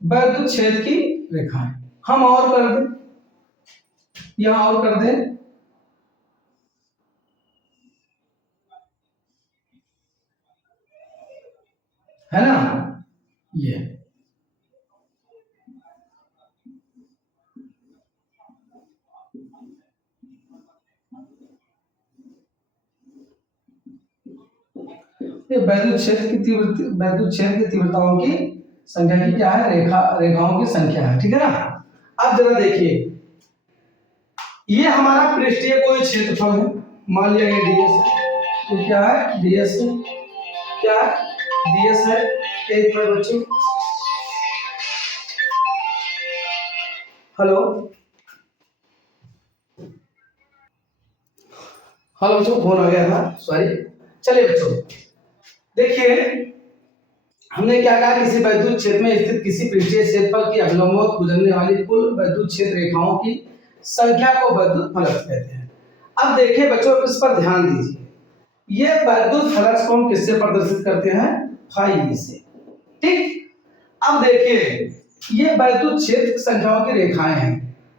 वैद्युत क्षेत्र की रेखा है। हम और कर दें, यहां और कर दें, है ना? ये वैद्युत क्षेत्र की तीव्रताओं की संख्या की क्या है, रेखाओं की संख्या है, ठीक है ना। अब जरा देखिए, ये हमारा पृष्ठीय कोई क्षेत्रफल है, मान लिया ये ds है, ये क्या है, ds है, क्या है, ds है। एक मिनट बच्चों, हेलो हेलो बच्चों, फोन आ गया था, सॉरी। चलिए बच्चों देखिए, हमने क्या कहा, किसी वैद्युत क्षेत्र में स्थित किसी पृष्ठीय क्षेत्रफल की अभिलंबवत गुजरने वाली कुल वैद्युत क्षेत्र रेखाओं की संख्या को वैद्युत फलक कहते हैं। अब देखिए बच्चों, इस पर ध्यान दीजिए, ये वैद्युत फलक को हम किससे प्रदर्शित करते हैं, फाई से, ठीक। अब देखिए, ये वैद्युत क्षेत्र संख्याओं की रेखाएं हैं,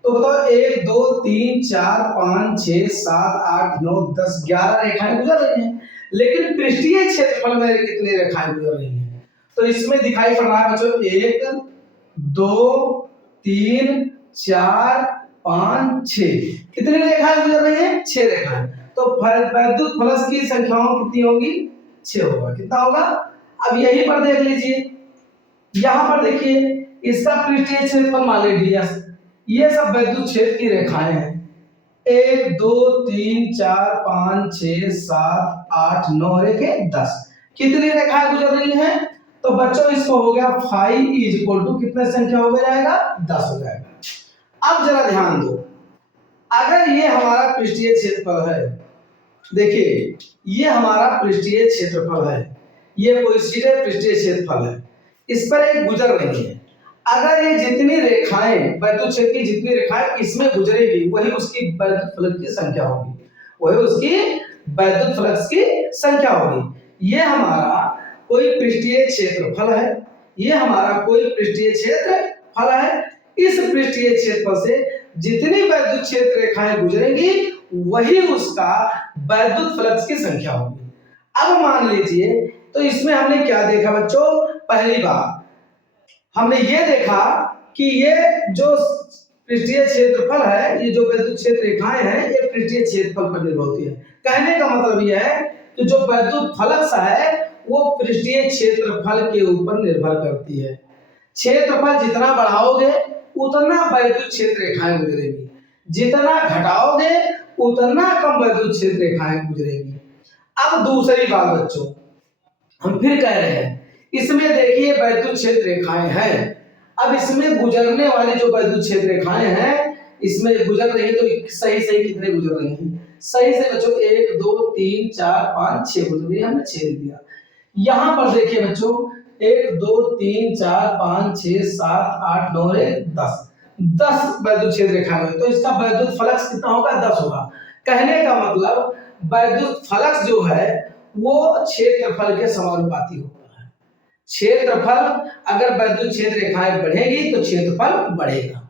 तो बताओ 1 2 3 4 5 6 7 8 9 10 11 रेखाएं गुजर रही हैं, लेकिन पृष्ठीय क्षेत्रफल में कितनी रेखाएं गुजर रही हैं, तो इसमें दिखाई पड़ रहा है बच्चों 1 2 3 4 5 6, कितनी रेखाएं गुजर रही हैं, 6 रेखाएं। तो वैद्युत फलक की संख्याओं कितनी होगी, 6 होगा, कितना होगा। अब यहीं पर देख लीजिए, यहां पर देखिए, इसका पृष्ठीय क्षेत्रफल मान लीजिए ds, ये सब वैद्युत क्षेत्र की रेखाएं हैं, 1 2 3 4 5 6 7 8 9 रेखे 10, कितनी रेखाएं गुजर रही हैं, तो बच्चों इसको हो गया फाई इज इक्वल टू कितने संख्या हो जाएगा, 10 हो जाएगा। अब जरा ध्यान दो, अगर ये हमारा पृष्ठीय क्षेत्रफल है, देखिए ये हमारा पृष्ठीय क्षेत्रफल है, ये कोई सीधे पृष्ठीय क्षेत्रफल है, इस पर एक गुजर रही है, अगर ये जितनी रेखाएं वैद्युत क्षेत्र की जितनी रेखाएं इसमें गुजरेगी, वही उसकी वैद्युत फलक की संख्या होगी, वही उसकी वैद्युत फलक की संख्या होगी। ये हमारा कोई पृष्ठीय क्षेत्रफल है, ये हमारा कोई पृष्ठीय क्षेत्रफल है, इस पृष्ठीय क्षेत्रफल से जितनी वैद्युत क्षेत्र रेखाएं गुजरेंगी, वही उसका वैद्युत फलक की संख्या होगी। अब मान लीजिए, तो इसमें हमने क्या देखा बच्चों, पहली बार हमने ये देखा कि ये जो पृष्ठीय क्षेत्रफल है, ये जो वैद्युत क्षेत्र रेखाएं हैं, ये पृष्ठीय क्षेत्रफल पर निर्भर होती है। कहने का मतलब यह है कि जो वैद्युत फलक है वो पृष्ठीय क्षेत्रफल के ऊपर निर्भर करती है। क्षेत्रफल जितना बढ़ाओगे उतना वैद्युत क्षेत्र रेखाएं गुजरेगी, जितना घटाओगे उतना कम वैद्युत क्षेत्र रेखाएं गुजरेगी। अब दूसरी बात बच्चों, हम फिर कह रहे हैं, इसमें देखिए वैद्युत क्षेत्र रेखाएं हैं, अब इसमें गुजरने वाली जो वैद्युत क्षेत्र रेखाएं हैं, इसमें गुजर रही है, तो सही सही कितने गुजर रही हैं, सही से बच्चों 1 2 3 4 5 6 गुजर रही है, हमने 6 लिख दिया। यहां पर देखिए बच्चों 1 2 3 4 5 6 7 8 9 10 वैद्युत क्षेत्र रेखाएं, तो इसका वैद्युत फलक कितना होगा, 10 होगा। कहने का मतलब वैद्युत फलक जो है वो क्षेत्रफल के समानुपाती होता है। क्षेत्रफल अगर वैद्युत क्षेत्र रेखाएं बढ़ेगी तो क्षेत्रफल बढ़ेगा,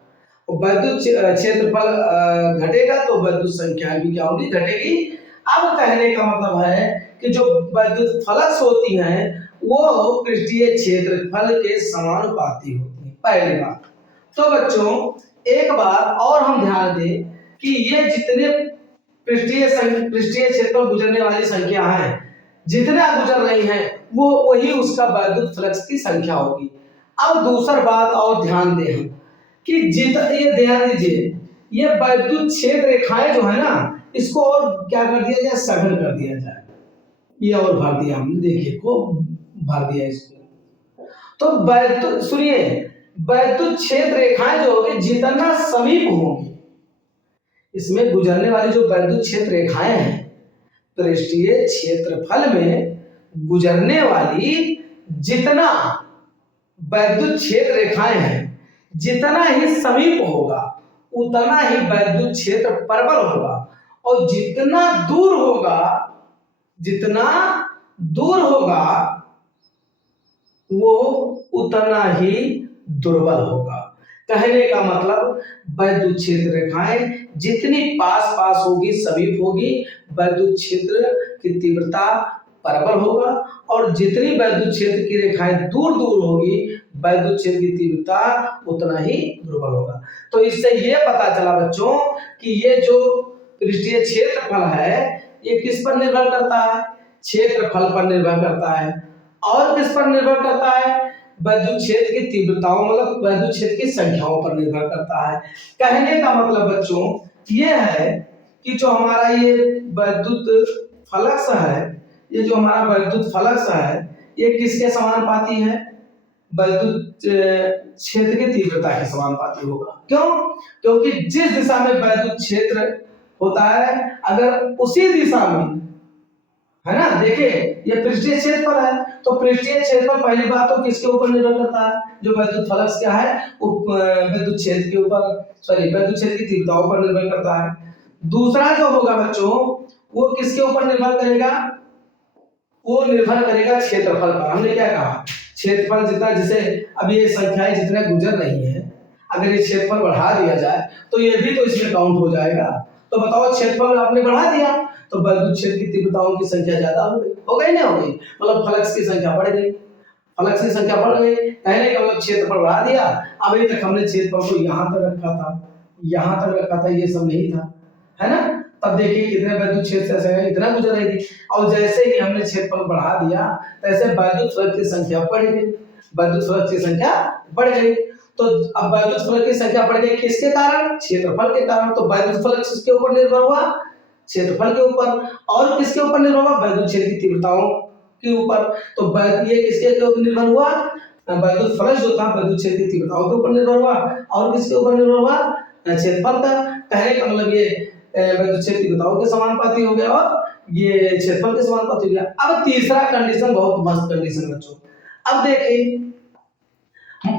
और वैद्युत क्षेत्रफल घटेगा तो वैद्युत संख्या भी क्या होगी, घटेगी। अब कहने का मतलब है कि जो वैद्युत फलक होती हैं वो पृष्ठीय क्षेत्रफल के समानुपाती होती है, पहली बात। तो बच्चों एक बार और हम ध्यान दें कि ये जितने पृष्ठीय क्षेत्रफल गुजरने वाली संख्या है, जितना गुजर रही हैं वो वही उसका वैद्युत फ्लक्स की संख्या होगी। अब दूसरी बात और ध्यान दें हम कि ये ध्यान दीजिए, ये वैद्युत क्षेत्र रेखाएं जो है ना, इसको और क्या कर दिया जाए, सघन कर दिया जाए, ये और भर दिया हमने, देखिए को भर दिया इसको। तो वैद्युत सुनिए, वैद्युत क्षेत्र रेखाएं जो होगी जितना समीप होंगी, इसमें गुजरने वाली जो वैद्युत क्षेत्र रेखाएं हैं, पृष्ठीय क्षेत्रफल में गुजरने वाली जितना वैद्युत क्षेत्र रेखाएं हैं, जितना ही समीप होगा उतना ही वैद्युत क्षेत्र प्रबल होगा, और जितना दूर होगा वो उतना ही दुर्बल होगा। कहने का मतलब वैद्युत क्षेत्र रेखाएं जितनी पास पास होगी, समीप होगी, वैद्युत क्षेत्र की तीव्रता प्रबल होगा, और जितनी वैद्युत क्षेत्र की रेखाएं दूर दूर होगी, वैद्युत क्षेत्र की तीव्रता उतना ही दुर्बल होगा। तो इससे ये पता चला बच्चों कि ये जो पृष्ठीय क्षेत्रफल है ये किस पर निर्भर करता है, क्षेत्रफल पर निर्भर करता है। और किस पर निर्भर करता है? विद्युत क्षेत्र की तीव्रताओं मतलब विद्युत क्षेत्र की संख्याओं पर निर्भर करता है। कहने का मतलब बच्चों ये है कि जो हमारा ये विद्युत फ्लक्स है, ये जो हमारा विद्युत फ्लक्स है, ये किसके समानुपाती है? विद्युत क्षेत्र की तीव्रता के समानुपाती होगा। क्यों? क्योंकि जिस दिशा में विद्युत क्षेत्र होता है, अगर उसी दिशा में, है ना, देखिए ये पृष्ठीय क्षेत्रफल है, तो पृष्ठीय क्षेत्रफल पहली बात तो किसके ऊपर निर्भर करता है? जो विद्युत फ्लक्स क्या है, विद्युत क्षेत्र के ऊपर, सॉरी विद्युत क्षेत्र की तीव्रताओं पर निर्भर करता है। दूसरा जो होगा बच्चों, वो किसके ऊपर निर्भर करेगा? वो निर्भर करेगा क्षेत्रफल पर। हमने क्या कहा? क्षेत्रफल जितना, जैसे अभी ये संख्याएं जितने गुजर रही है, अगर ये क्षेत्रफल बढ़ा दिया जाए तो ये भी तो इसमें काउंट हो जाएगा। तो बताओ, क्षेत्रफल आपने बढ़ा दिया तो विद्युत क्षेत्र की तीव्रताओं की संख्या ज्यादा हो गई ना, हो गई, मतलब फ्लक्स की संख्या बढ़ गई, फ्लक्स की संख्या बढ़ गई। कहने का मतलब क्षेत्रफल बढ़ा दिया। अभी तक हमने क्षेत्रफल को यहाँ तक रखा था, यहाँ तक रखा था, ये सब नहीं था, है ना। तब देखिए कितने विद्युत क्षेत्र से इतना गुजर रही थी, और जैसे ही हमने क्षेत्रफल बढ़ा दिया तैसे विद्युत फ्लक्स की संख्या बढ़ गई, विद्युत फ्लक्स की संख्या बढ़ गई। तो अब विद्युत फ्लक्स की संख्या बढ़ गई किसके कारण? क्षेत्रफल के कारण। तो विद्युत फ्लक्स किसके ऊपर निर्भर हुआ? क्षेत्रफल के ऊपर। और किसके ऊपर निर्भर हुआ? विद्युत क्षेत्र की तीव्रताओं के ऊपर। तो ये किसके ऊपर निर्भर हुआ? विद्युत फ्लक्स जो था विद्युत क्षेत्र की तीव्रताओं के ऊपर निर्भर हुआ। और किसके ऊपर निर्भर हुआ? क्षेत्रफल का। कहने का मतलब ये विद्युत क्षेत्र की तीव्रताओं के समानुपाती हो गया और ये क्षेत्रफल के समानुपाती हो गया। अब तीसरा कंडीशन बहुत मस्त कंडीशन बच्चों। अब देखिए,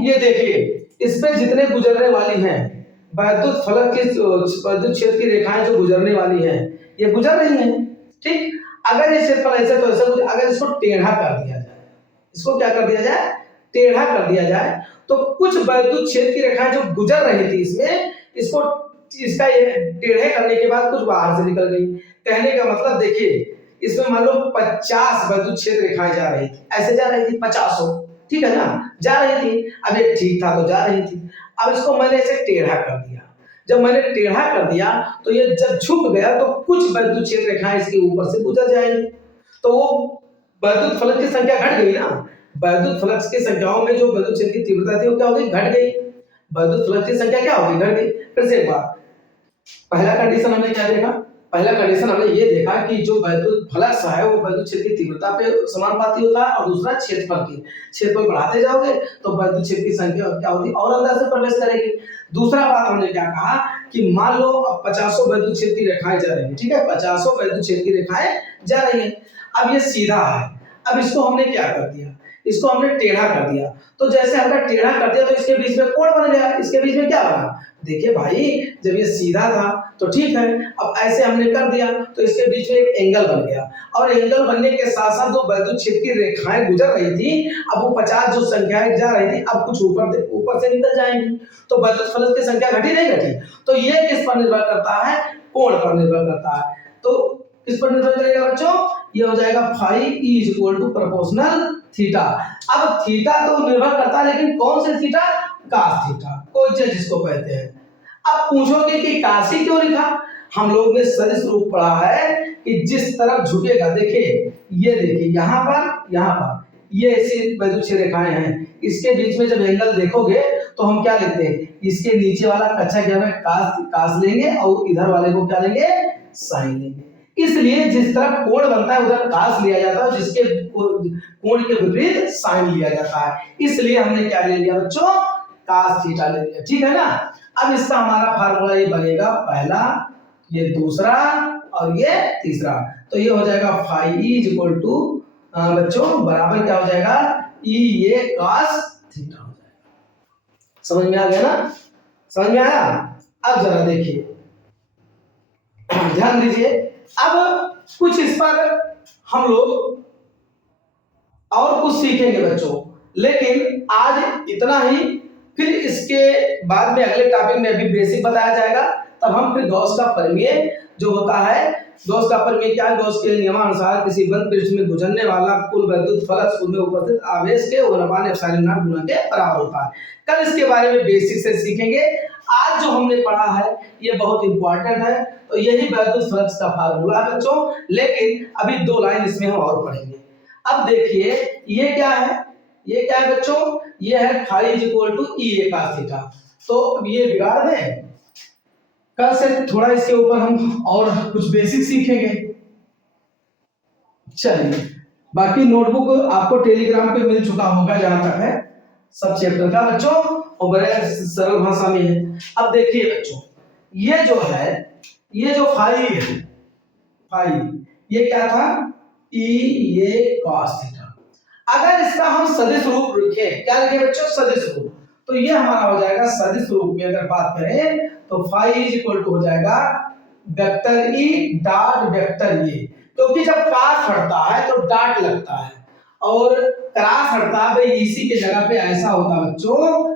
ये देखिए इसमें जितने गुजरने वाली हैं विद्युत फलक की, विद्युत क्षेत्र की रेखाएं जो गुजरने वाली हैं, ये गुजर रही हैं, ठीक। अगर ये क्षेत्रफल ऐसे तो ऐसा, अगर इसको टेढ़ा कर दिया जाए, इसको क्या कर दिया जाए? टेढ़ा कर दिया जाए, तो कुछ विद्युत क्षेत्र की रेखाएं जो गुजर रही थी इसमें, इसको, इसका ये टेढ़े करने के बाद कुछ बाहर से निकल गई। कहने का मतलब देखिए, इसमें मान लो 50 विद्युत क्षेत्र रेखाएं जा रही थी, ऐसे जा रही थी 50, ठीक है ना, जा रही थी। अब ये ठीक था तो जा रही थी। अब इसको मैंने ऐसे टेढ़ा कर दिया। जब मैंने टेढ़ा कर दिया तो ये जब झुक गया तो कुछ विद्युत क्षेत्र रेखाएं इसके ऊपर से गुजर जाएंगी, तो वो विद्युत फलक की संख्या घट गई ना। विद्युत फलक की संख्याओं में जो विद्युत क्षेत्र की तीव्रता थी वो क्या हो गई? घट गई। विद्युत फलक की संख्या क्या हो गई? घट गई। फिर से एक बार, पहला कंडीशन हमने क्या देखा? पहला कंडीशन हमने ये देखा कि जो विद्युत फ्लक्स है वो विद्युत क्षेत्र की तीव्रता पे समानुपाती होता है, और दूसरा क्षेत्रफल की। क्षेत्रफल बढ़ाते जाओगे तो विद्युत क्षेत्र की संख्या क्या होती है? और अंदर से प्रवेश करेगी। दूसरा बात हमने क्या कहा कि मान लो अब 50 विद्युत क्षेत्र की रेखाएं जा रही हैं, ठीक है, 50 विद्युत क्षेत्र की रेखाएं जा रही हैं। अब ये सीधा है, अब इसको हमने क्या कर दिया? इसको हमने टेढ़ा कर दिया। तो जैसे हमने टेढ़ा कर दिया तो इसके बीच में कोण बन गया। इसके बीच में क्या बना? देखिए भाई, जब ये सीधा था तो ठीक है, अब ऐसे हमने कर दिया तो इसके बीच में एक एंगल बन गया, और एंगल बनने के साथ साथ जो विद्युत क्षेत्र की रेखाएं गुजर रही थी, अब वो 50 जो संख्याएं जा रही थी अब कुछ ऊपर से निकल जाएंगी, तो विद्युत फलक की संख्या घटी नहीं घटी? तो ये किस पर निर्भर करता है? कोण पर निर्भर करता है। तो किस पर निर्भर करेगा बच्चों? ये हो जाएगा phi E is equal to proportional theta. अब थीटा तो निर्भर करता है, लेकिन कौन से थीटा? कास थीटा, कोजेट जिसको कहते हैं। अब पूछोगे कि काशी क्यों लिखा? हम लोग ने सदिश रूप पढ़ा है कि जिस तरफ झुकेगा, देखिए ये देखिए यहाँ पर ये ऐसी विद्युत क्षेत्र रेखाएं हैं, इसके बीच में जब एंगल देखोगे तो हम क्या लिखते हैं? इसके नीचे वाला कक्षा क्या है? कास लेंगे, और इधर वाले को क्या लेंगे? साइन लेंगे। इसलिए जिस तरफ कोण बनता है उधर कास लिया जाता है, जिसके कोण के विपरीत साइन लिया जाता है। इसलिए हमने क्या ले लिया बच्चों? कास थीटा ले लिया, ठीक है ना। अब इसका हमारा फार्मूला ये बनेगा, पहला, ये दूसरा और ये तीसरा। तो ये हो जाएगा phi E is equal to बच्चों बराबर क्या हो जाएगा? ई ये कास थीटा हो जाएगा। समझ में आ गया ना? समझ में आया? अब जरा देखिए, ध्यान दीजिए। अब कुछ इस पर हम लोग और कुछ सीखेंगे बच्चों, लेकिन आज इतना ही। फिर इसके बाद में अगले टॉपिक में अभी बेसिक बताया जाएगा, तब हम फिर गॉस का प्रमेय जो होता है, गॉस का प्रमेय क्या है, गॉस के नियमानुसार किसी बंद पृष्ठ में गुजरने वाला कुल वैद्युत फ्लक्स उसमें उपस्थित आवेश के ओर एप्सिलॉन नॉट गुना के बराबर होता है। कल इसके बारे में बेसिक से सीखेंगे। आज जो हमने पढ़ा है ये बहुत इंपॉर्टेंट है, तो यही वैद्युत फ्लक्स का फार्मूला है बच्चों, लेकिन अभी 2 लाइन इसमें हम और पढ़ेंगे। अब देखिए ये क्या है, ये क्या है बच्चों, ये है phi is equal to E A cos theta. तो अब ये बिगाड़ दें, कल से थोड़ा इसके ऊपर हम और कुछ बेसिक सीखेंगे। चलिए, बाकी नोटबुक आपको टेलीग्राम पे मिल चुका होगा जहां तक है सब चैप्टर का बच्चों, और बड़े सरल भाषा में है। अब देखिए बच्चों, ये जो है, ये जो फाई है, फाई ये क्या था, ई ए cos थीटा। अगर इसका हम सदिश रूप रखें, क्या रखें बच्चों, सदिश रूप, तो ये हमारा हो जाएगा सदिश रूप में अगर बात करें तो फाई इज इक्वल टू हो जाएगा vector E dot vector A, क्योंकि जब क्रॉस हटता है तो डॉट लगता है और क्रॉस हटता है भाई इसी के जगह पे ऐसा होता है बच्चों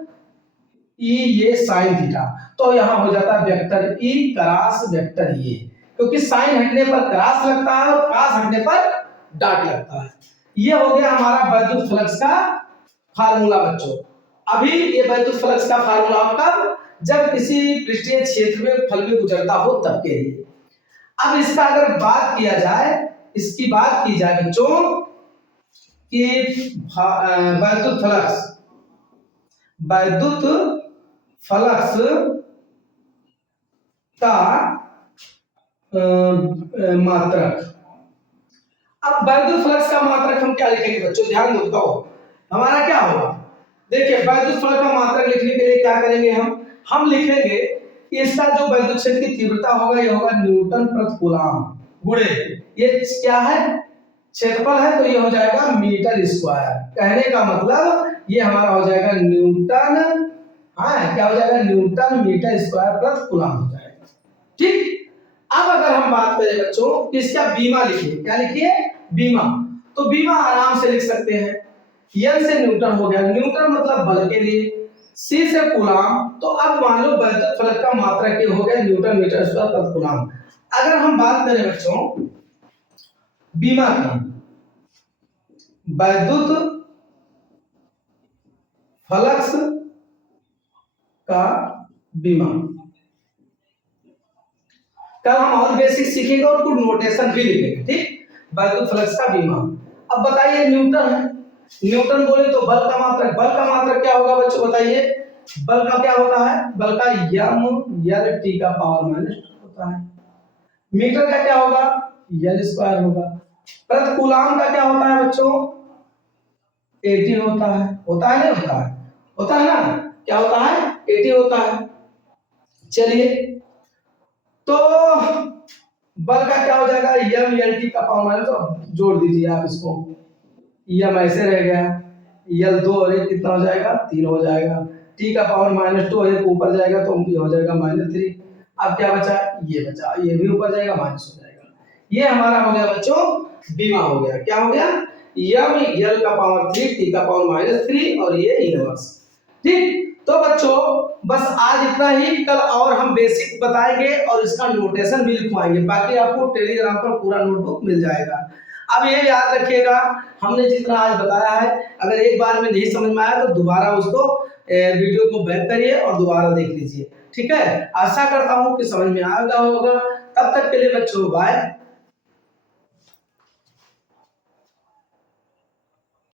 ई ये साइन थीटा, तो यहां हो जाता है vector E cross vector A, क्योंकि साइन हटने पर क्रॉस लगता है और क्रॉस हटने पर डॉट लगता है। ये हो गया हमारा वैद्युत फ्लक्स का फार्मूला बच्चों। अभी ये वैद्युत फ्लक्स का फार्मूला कब, जब किसी पृष्ठीय क्षेत्र में फल में गुजरता हो तब के लिए। अब इसका अगर बात किया जाए, इसकी बात की जाए बच्चों कि वैद्युत फ्लक्स, वैद्युत फ्लक्स का मात्रक। अब वैद्युत फ्लक्स का मात्रक हम क्या लिखेंगे बच्चों, ध्यान दो, बताओ हमारा क्या होगा। देखिए वैद्युत फ्लक्स का मात्रक लिखने के लिए क्या करेंगे हम लिखेंगे कि इसका जो वैद्युत क्षेत्र की तीव्रता होगा ये होगा न्यूटन प्रति कूलम गुणे, ये क्या है, क्षेत्रफल है तो ये हो जाएगा मीटर स्क्वायर। कहने का मतलब ये हमारा हो जाएगा न्यूटन, हाँ क्या हो जाएगा, न्यूटन मीटर स्क्वायर प्रति कूलम हो जाएगा। ठीक, अब अगर हम बात करें बच्चों कि इसका बीमा लिखिए, क्या लिखिए, बीमा, तो बीमा आराम से लिख सकते हैं, एन से न्यूटन हो गया, न्यूटन मतलब बल के लिए, सी से कूलम, तो अब मान लो वैद्युत फ्लक्स का मात्रक ये हो गया न्यूटन मीटर स्क्वायर प्रति कूलम। अगर हम बात करें बच्चों बीमा की, वैद्युत फ्लक्स का बीमा, कल हम और बेसिक सीखेंगे और कुछ नोटेशन भी लिखेंगे। ठीक, वैद्युत फ्लक्स का बीमा। अब बताइए न्यूटन है, न्यूटन बोले तो बल का मात्रक, बल का मात्रक क्या होगा बच्चों बताइए, बल का क्या होता है, बल का यम यल टी का पावर माइनस होता है। मीटर का क्या होगा, यल स्क्वायर होगा। प्रति कूलम का क्या होता है बच्चों, 80 होता है, होता है नहीं होता है, होता है ना, क्या होता है 80 होता है। चलिए तो बल का क्या हो जाएगा, यम यल टी का पावर माइनस, तो जोड़ दीजिए आप इसको, यम ऐसे रह गया, यल 2 और 1 कितना हो जाएगा, 3 हो जाएगा, टी का पावर -2 और 1 ऊपर जाएगा तो ये हो जाएगा -3। अब क्या बचा, ये बचा, ये भी ऊपर जाएगा माइनस हो जाएगा। ये हमारा हो गया बच्चों बीमा हो गया, क्या हो गया, यम यल का पावर 3 टी का पावर -3 और ये इनवर्स। ठीक, तो बच्चों बस आज इतना ही, कल और हम बेसिक बताएंगे और इसका नोटेशन भी लिखवाएंगे, बाकी आपको टेलीग्राम पर पूरा नोटबुक मिल जाएगा। अब ये याद रखिएगा हमने जितना आज बताया है, अगर एक बार में नहीं समझ में आया तो दोबारा उसको वीडियो को बैक करिए और दोबारा देख लीजिए। ठीक है, आशा करता हूँ कि समझ में आएगा होगा। तब तक के लिए बच्चों बाय।